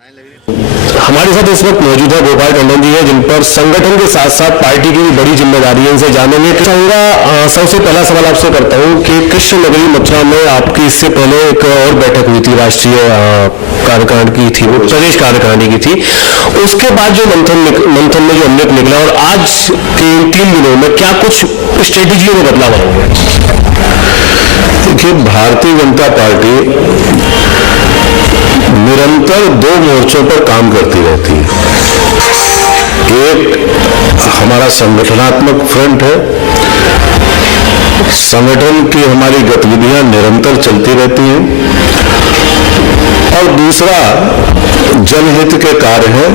हमारे साथ इस वक्त मौजूद है गोपाल टंडन जी है, जिन पर संगठन के साथ साथ पार्टी की भी बड़ी जिम्मेदारी है। इनसे जानेंगे। चाहूंगा सबसे पहला सवाल आपसे करता हूं कि कृष्ण नगरी मथुरा में आपकी इससे पहले एक और बैठक हुई थी, राष्ट्रीय कार्यकारिणी की थी, वो प्रदेश कार्यकारिणी की थी। उसके बाद जो मंथन में जो अमृत निकला और आज के 3 दिनों में क्या कुछ स्ट्रेटेजी में बदलाव आएंगे? देखिए, भारतीय जनता पार्टी निरंतर 2 मोर्चों पर काम करती रहती है। एक हमारा संगठनात्मक फ्रंट है, संगठन की हमारी गतिविधियां निरंतर चलती रहती हैं, और दूसरा जनहित के कार्य है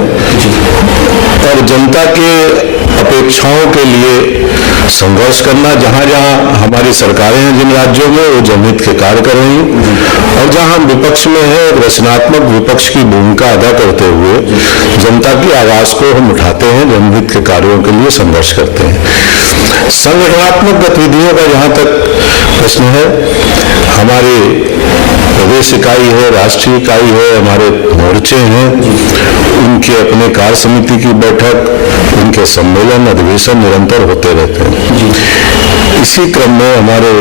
और जनता के अपेक्षाओं के लिए संघर्ष करना। जहां जहां हमारी सरकारें हैं जिन राज्यों में, वो जनहित के कार्य कर रही हैं, और जहां हम विपक्ष में है, रचनात्मक विपक्ष की भूमिका अदा करते हुए जनता की आवाज को हम उठाते हैं, जनहित के कार्यों के लिए संघर्ष करते हैं। संगठनात्मक गतिविधियों का जहां तक प्रश्न है, हमारे प्रदेश इकाई है, राष्ट्रीय इकाई है, हमारे मोर्चे हैं, उनके अपने कार्य समिति की बैठक, उनके सम्मेलन, अधिवेशन निरंतर होते रहते हैं। इसी क्रम में हमारे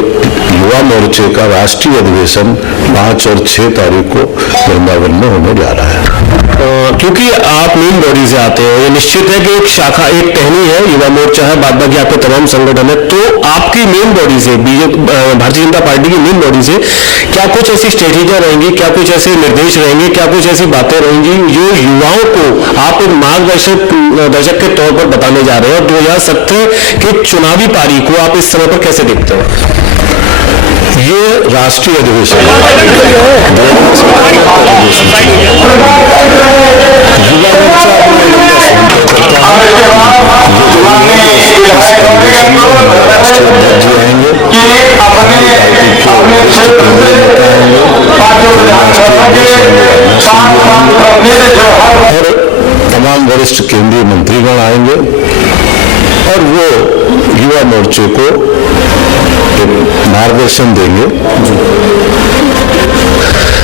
युवा मोर्चे का राष्ट्रीय अधिवेशन 5 और 6 तारीख को वृंदावन में होने जा रहा है। क्योंकि आप मेन बॉडी से आते हैं, ये निश्चित है कि एक शाखा, एक टहनी है, युवा मोर्चा है, बाद बाकी आपके तमाम संगठन है, तो आपकी मेन बॉडी से, भारतीय जनता पार्टी की मेन बॉडी से क्या कुछ ऐसी स्ट्रेटेजियां रहेंगी, क्या कुछ ऐसे निर्देश रहेंगे, क्या कुछ ऐसी बातें रहेंगी जो युवाओं को आप एक मार्गदर्शक के तौर पर बताने जा रहे हैं? और 2017 के चुनावी पारी को आप इस समय पर कैसे देखते हैं? ये राष्ट्रीय अधिवेशन युवा और तमाम वरिष्ठ केंद्रीय मंत्रीगण आएंगे, और वो युवा मोर्चे को मार्गदर्शन देंगे।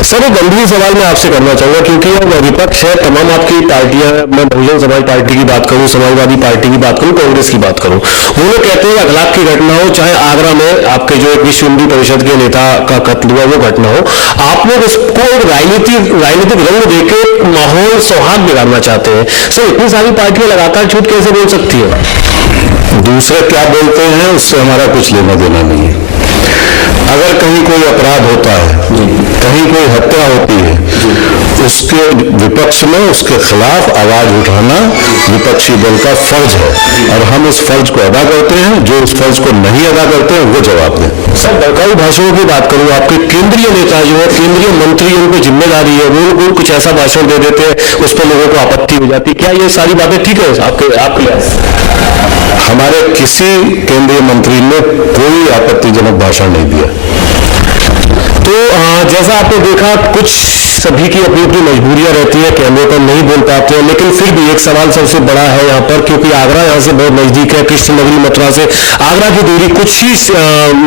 सर, एक गंभीर सवाल मैं आपसे करना चाहूंगा, क्योंकि यह विपक्ष है, तमाम आपकी पार्टियां, मैं बहुजन समाज पार्टी की बात करूं, समाजवादी पार्टी की बात करूं, कांग्रेस की बात करूं, वो लोग कहते हैं अखलाक की घटना हो, चाहे आगरा में आपके जो एक विश्व हिंदू परिषद के नेता का कत्ल हुआ वो घटना हो, आप लोग उसको एक राजनीतिक रंग देकर माहौल सौहार्द बिगाड़ना चाहते हैं। सर, इतनी सारी पार्टियां लगातार झूठ कैसे बोल सकती है? दूसरे क्या बोलते हैं उससे हमारा कुछ लेना देना नहीं है। अगर कहीं कोई अपराध होता है, कहीं कोई हत्या होती है, उसके विपक्ष में उसके खिलाफ आवाज उठाना विपक्षी दल का फर्ज है, और हम इस फर्ज को अदा करते हैं। जो इस फर्ज को नहीं अदा करते हैं वो जवाब दें। सर, बड़काऊ भाषणों की बात करूं, आपके केंद्रीय नेता जो है, केंद्रीय मंत्री, उनको जिम्मेदारी है, वो लोग कुछ ऐसा भाषण दे देते हैं, उस पर लोगों को आपत्ति हो जाती है। क्या ये सारी बातें ठीक है आपके? हमारे किसी केंद्रीय मंत्री ने कोई आपत्तिजनक भाषण नहीं दिया। तो जैसा आपने देखा, कुछ सभी की अपनी अपनी मजबूरियां रहती है, कैमरे पर नहीं बोल पाते हैं, लेकिन फिर भी एक सवाल सबसे बड़ा है यहाँ पर, क्योंकि आगरा यहाँ से बहुत नजदीक है, कृष्ण नगरी मथुरा से आगरा की दूरी कुछ ही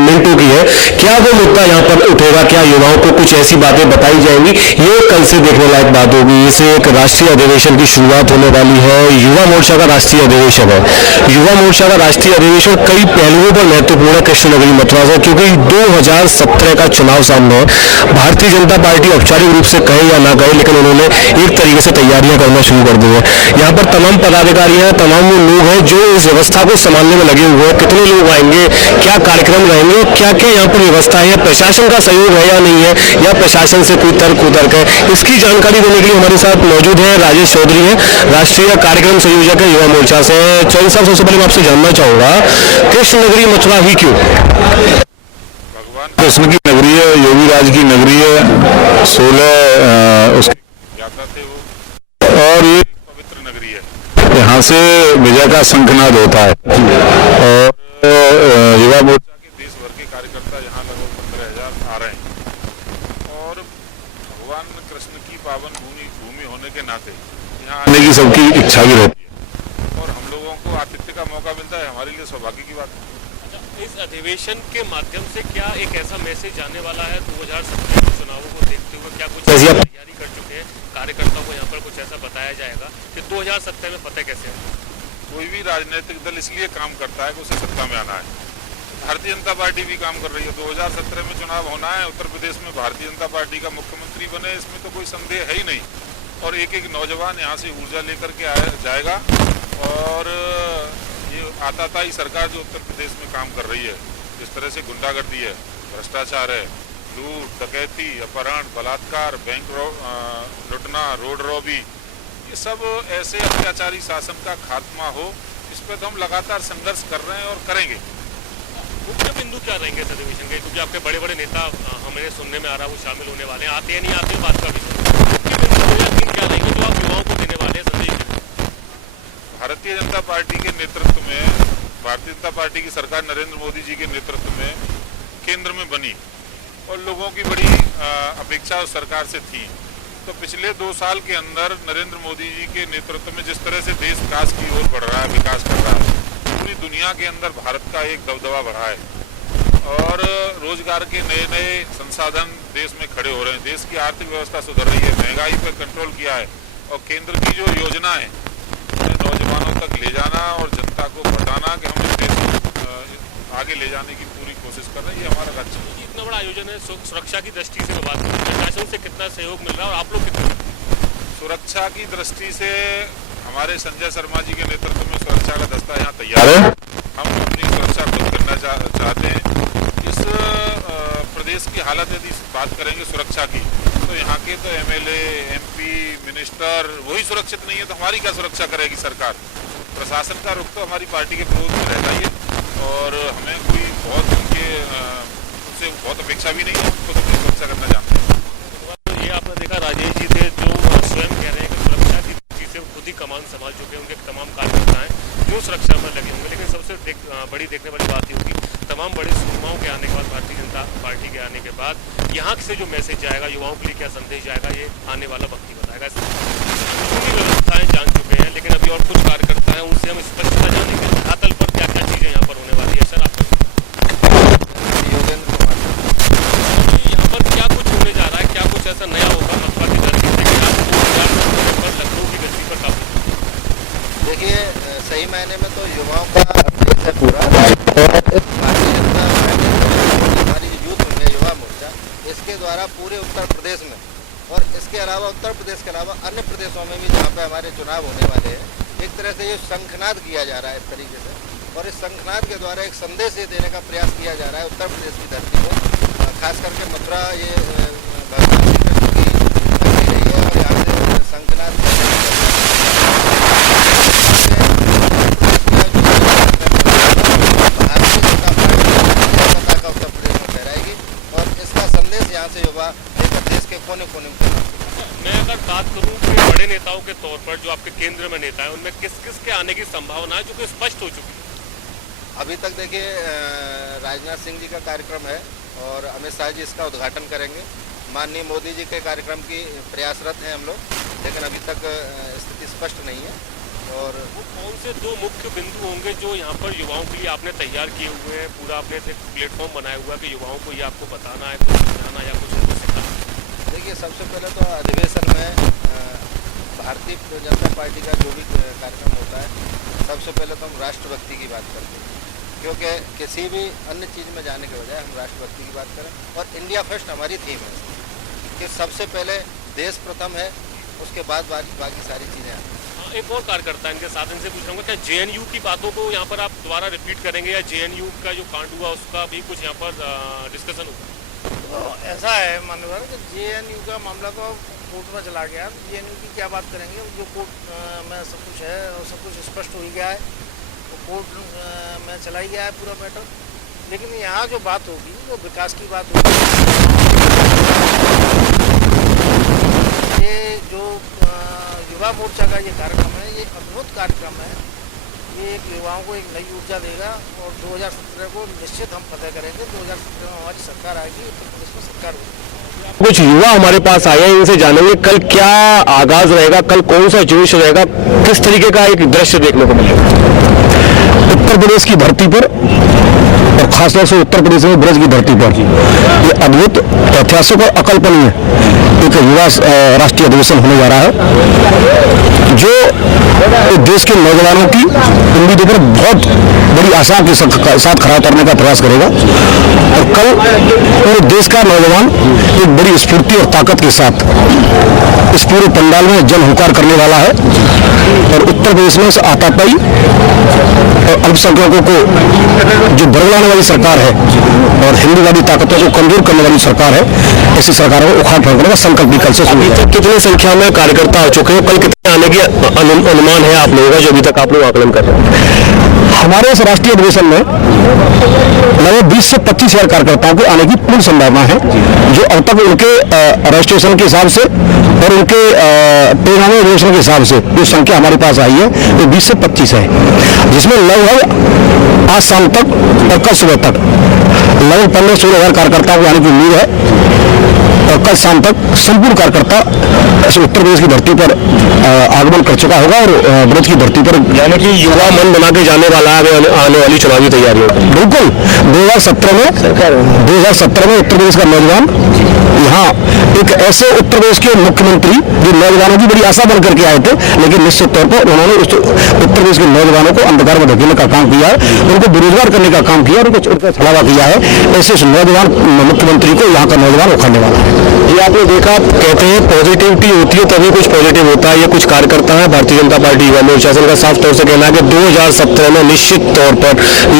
मिनटों की है। क्या वो मुद्दा यहाँ पर उठेगा? क्या युवाओं को कुछ ऐसी बातें बताई जाएंगी? ये कल से देखने लायक बात होगी। इसे एक राष्ट्रीय अधिवेशन की शुरुआत होने वाली है, युवा मोर्चा का राष्ट्रीय अधिवेशन है। युवा मोर्चा का राष्ट्रीय अधिवेशन कई पहलुओं पर महत्वपूर्ण है कृष्ण नगरी मथुरा से, क्योंकि 2017 का चुनाव सामने है। भारतीय जनता पार्टी औपचारिक रूप से कहे या ना कहे, लेकिन उन्होंने एक तरीके से तैयारियां करना शुरू कर दी है। यहाँ पर तमाम पदाधिकारी हैं, तमाम वो लोग हैं जो इस व्यवस्था को संभालने में लगे हुए हैं। कितने लोग आएंगे, क्या कार्यक्रम रहेंगे, क्या क्या यहाँ पर व्यवस्था है, प्रशासन का सहयोग है या नहीं है, या प्रशासन से कोई तर्क उतर्क है, इसकी जानकारी देने के लिए हमारे साथ मौजूद है राजेश चौधरी है, राष्ट्रीय कार्यक्रम संयोजक है युवा मोर्चा से। चौधरी साहब, सबसे पहले मैं आपसे जानना चाहूंगा, कृष्ण नगरी मथुरा ही क्यों? कृष्ण की नगरी है, योगी राज की नगरी है, 16 उसकी यात्रा थे वो, और ये पवित्र नगरी है। यहाँ से विजय का शंखनाद होता है, और युवा मोर्चा के देश भर के कार्यकर्ता यहाँ लगभग 15,000 आ रहे हैं, और भगवान कृष्ण की पावन भूमि होने के नाते यहाँ आने की सबकी इच्छा भी रहती है, और हम लोगों को आतिथ्य का मौका मिलता है, हमारे लिए सौभाग्य की बात है। इस अधिवेशन के माध्यम से क्या एक ऐसा मैसेज आने वाला है 2017 के चुनावों को देखते हुए, क्या कुछ तैयारी कर चुके हैं कार्यकर्ताओं को यहाँ पर कुछ ऐसा बताया जाएगा कि 2070 में फतेह कैसे है? कोई भी राजनीतिक दल इसलिए काम करता है कि उसे सत्ता में आना है। भारतीय जनता पार्टी भी काम कर रही है। 2017 में चुनाव होना है, उत्तर प्रदेश में भारतीय जनता पार्टी का मुख्यमंत्री बने, इसमें तो कोई संदेह है ही नहीं। और एक एक नौजवान यहाँ से ऊर्जा लेकर के जाएगा। और ये आताताई सरकार जो उत्तर प्रदेश में काम कर रही है, जिस तरह से गुंडागर्दी है, भ्रष्टाचार है, लूट डकैती, अपहरण, बलात्कार, बैंक लूटना, रोड रॉबी, ये सब ऐसे अत्याचारी शासन का खात्मा हो, इस पर तो हम लगातार संघर्ष कर रहे हैं और करेंगे। मुख्य बिंदु क्या रहेंगे इस अधिवेशन के? क्योंकि आपके बड़े बड़े नेता हमें सुनने में आ रहा है वो शामिल होने वाले हैं, आते हैं नहीं आते हैं बात का विषय। मुख्य बिंदु 2003 क्या रहेंगे जो आप युवाओं को देने वाले हैं संदेश? भारतीय जनता पार्टी के नेतृत्व में, भारतीय जनता पार्टी की सरकार नरेंद्र मोदी जी के नेतृत्व में केंद्र में बनी और लोगों की बड़ी अपेक्षा उस सरकार से थी। तो पिछले 2 साल के अंदर नरेंद्र मोदी जी के नेतृत्व में जिस तरह से देश विकास की ओर बढ़ रहा है, विकास कर रहा है, पूरी दुनिया के अंदर भारत का एक दबदबा बढ़ा है और रोजगार के नए नए संसाधन देश में खड़े हो रहे हैं। देश की आर्थिक व्यवस्था सुधर रही है, महंगाई पर कंट्रोल किया है और केंद्र की जो योजना है उन्हें नौजवानों तक ले जाना और जनता को बताना कि हम इस देश को आगे ले जाने की पूरी कोशिश कर रहे हैं, ये हमारा लक्ष्य है। इतना बड़ा आयोजन है, सुरक्षा की दृष्टि से बात करें, प्रशासन से कितना सहयोग मिल रहा है और आप लोग कितना? सुरक्षा की दृष्टि से हमारे संजय शर्मा जी के नेतृत्व में सुरक्षा का दस्ता यहाँ तैयार है। हम अपनी सुरक्षा खुद करना चाहते हैं। इस प्रदेश की हालत यदि बात करेंगे सुरक्षा की, तो यहाँ के तो एमएलए, एमपी, मिनिस्टर वही सुरक्षित नहीं है, तो हमारी क्या सुरक्षा करेगी सरकार? प्रशासन का रुख तो हमारी पार्टी के विरोध में रहता ही है और हमें कोई उनसे बहुत अपेक्षा भी नहीं है, तो अपनी सुरक्षा करना चाहते हैं। ये आपने देखा राजेश जी थे जो स्वयं कह रहे हैं कि सुरक्षा की दृष्टि से खुद ही कमान संभाल चुके हैं, उनके तमाम कार्यकर्ताएं जो सुरक्षा में लगे होंगे। लेकिन सबसे बड़ी देखने वाली बात ये होगी, तमाम बड़े सुरमाओं के आने के बाद, भारतीय जनता पार्टी के आने के बाद यहाँ से जो मैसेज जाएगा, युवाओं के लिए क्या संदेश जाएगा, ये आने वाला वक्त ही बताएगा। पूरी व्यवस्थाएं जान चुके हैं, लेकिन अभी और कुछ कार्यकर्ता हैं, उनसे हम स्पष्टता जानेंगे धरातल पर क्या क्या चीजें यहाँ पर होने वाली है। सर, आप यहाँ पर क्या कुछ होने जा रहा है, क्या कुछ ऐसा नया होगा मथुरा के घर के लखनऊ की गद्दी पर काबू? देखिए, सही मायने में तो युवाओं का अपडेट है पूरा। भारतीय जनता पार्टी हमारी यूथ में युवा मोर्चा, इसके द्वारा पूरे उत्तर प्रदेश में और इसके अलावा उत्तर प्रदेश के अलावा अन्य प्रदेशों में भी जहाँ पे हमारे चुनाव होने वाले हैं, एक तरह से ये शंखनाद किया जा रहा है इस तरीके से। और इस शंखनाद के द्वारा एक संदेश ये देने का प्रयास किया जा रहा है उत्तर प्रदेश की धरती को, खास करके मथुरा ये भगवान श्री कृष्ण की धरती रही है और यहाँ से शंखनाद भारतीय जनता पार्टी पताका उत्तर प्रदेश में फहराएगी और इसका संदेश यहाँ से युवा लेकर देश के कोने कोने में। मैं अगर बात करूं कि बड़े नेताओं के तौर पर जो आपके केंद्र में नेता है, उनमें किस किस के आने की संभावना है जो कि स्पष्ट हो चुकी है? अभी तक देखिए, राजनाथ सिंह जी का कार्यक्रम है और अमित शाह जी इसका उद्घाटन करेंगे। माननीय मोदी जी के कार्यक्रम की प्रयासरत हैं हम लोग, लेकिन अभी तक स्थिति स्पष्ट नहीं है। और वो कौन से 2 मुख्य बिंदु होंगे जो यहाँ पर युवाओं के लिए आपने तैयार किए हुए हैं? पूरा आपने एक प्लेटफॉर्म बनाया हुआ है कि युवाओं को ये आपको बताना है, कुछ समझाना या कुछ उनको सिखाना? देखिए, सबसे पहले तो अधिवेशन में भारतीय जनता पार्टी का जो भी कार्यक्रम होता है, सबसे पहले तो हम राष्ट्रभक्ति की बात करते हैं, क्योंकि किसी भी अन्य चीज़ में जाने के बजाय हम राष्ट्रभक्ति की बात करें। और इंडिया फर्स्ट हमारी थीम है कि सबसे पहले देश प्रथम है, उसके बाद बाकी सारी चीज़ें आती हैं। एक और कार्यकर्ता इनके साथ इनसे पूछ रहा हूँ, क्या जेएनयू की बातों को यहाँ पर आप दोबारा रिपीट करेंगे या जेएनयू का जो कांड हुआ उसका भी कुछ यहाँ पर डिस्कशन होगा? तो ऐसा है माननीय कि जेएनयू का मामला तो कोर्ट में चला गया। जेएनयू की क्या बात करेंगे, जो कोर्ट में सब कुछ है और सब कुछ स्पष्ट हो ही गया है, तो कोर्ट में चला ही गया है पूरा मैटर। लेकिन यहाँ जो बात होगी वो विकास की बात होगी। ये जो युवा मोर्चा का ये कार्यक्रम है, ये अद्भुत कार्यक्रम है। ये एक युवाओं को एक नई ऊर्जा देगा और 2017 को निश्चित हम फतेह करेंगे। 2017 में हमारी सरकार आएगी, उत्तर प्रदेश में सरकार होगी। कुछ युवा हमारे पास आए हैं, इनसे जानेंगे कल क्या आगाज रहेगा, कल कौन सा जोश रहेगा, किस तरीके का एक दृश्य देखने को मिलेगा उत्तर प्रदेश की धरती पर। और खासतौर से उत्तर प्रदेश में ब्रज की धरती पर ये अद्भुत, ऐतिहासिक और अकल्पनीय एक युवा राष्ट्रीय अधिवेशन होने जा रहा है, जो देश के नौजवानों की उम्मीदों पर बहुत बड़ी आशा के साथ खड़ा उतरने का प्रयास करेगा। और कल पूरे देश का नौजवान एक बड़ी स्फूर्ति और ताकत के साथ इस पूरे पंडाल में जन हुंकार करने वाला है। और उत्तर प्रदेश में आतापाई और अल्पसंख्यकों को जो बरगलाने वाली सरकार है और हिंदूवादी ताकतों को कमजोर करने वाली सरकार है, ऐसी सरकारों को उखाड़ फेंकने का संकल्प भी कल से शुरू है। कितनी संख्या में कार्यकर्ता आ चुके हैं, कल कितने आने की अनुमान है आप लोगों का, जो अभी तक आप लोग आकलन कर रहे हैं? हमारे इस राष्ट्रीय अधिवेशन में लगभग 20 से 25 हजार कार्यकर्ताओं के आने की पूर्ण संभावना है, जो अब तक उनके रजिस्ट्रेशन के हिसाब से और उनके टेलीग्राम अधिवेशन के हिसाब से जो संख्या हमारे पास आई है वो 20 से 25 है, जिसमें लगभग आज शाम तक और कल सुबह तक लगभग 15-16 हजार कार्यकर्ताओं को आने की उम्मीद है। और कल शाम तक संपूर्ण कार्यकर्ता उत्तर प्रदेश की धरती पर आगमन कर चुका होगा और ब्रज की धरती पर, यानी कि युवा मन बना के जाने वाला है आने वाली चुनावी तैयारियों में। बिल्कुल 2017 में उत्तर प्रदेश का नौजवान यहाँ एक ऐसे उत्तर प्रदेश के मुख्यमंत्री जो नौजवानों की बड़ी आशा बन करके आए थे, लेकिन निश्चित तौर पर उन्होंने उत्तर प्रदेश के नौजवानों को अंधकार में धकेलने का काम किया है, उनको बेरोजगार करने का काम किया, उनको छलावा किया है। ऐसे नौजवान मुख्यमंत्री को यहाँ का नौजवान उखाड़ने वाला है। ये आपने देखा, कहते हैं पॉजिटिविटी होती है तभी कुछ पॉजिटिव होता है। ये कुछ कार्यकर्ता है भारतीय जनता पार्टी युवा मोर्चा से, उनका साफ तौर से कहना है कि 2017 में निश्चित तौर पर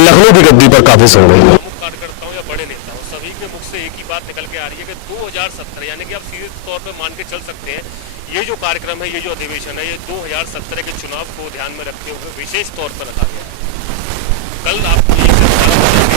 लखनऊ की गद्दी पर काबिज होंगे। कार्यकर्ताओं या बड़े नेताओं सभी के मुख से एक ही बात निकल के आ रही है कि 2017 यानी कि आप सीधे तौर पर मान के चल सकते हैं, ये जो कार्यक्रम है, ये जो अधिवेशन है, ये 2017 के चुनाव को ध्यान में रखते हुए विशेष तौर पर रखा गया है। कल आपको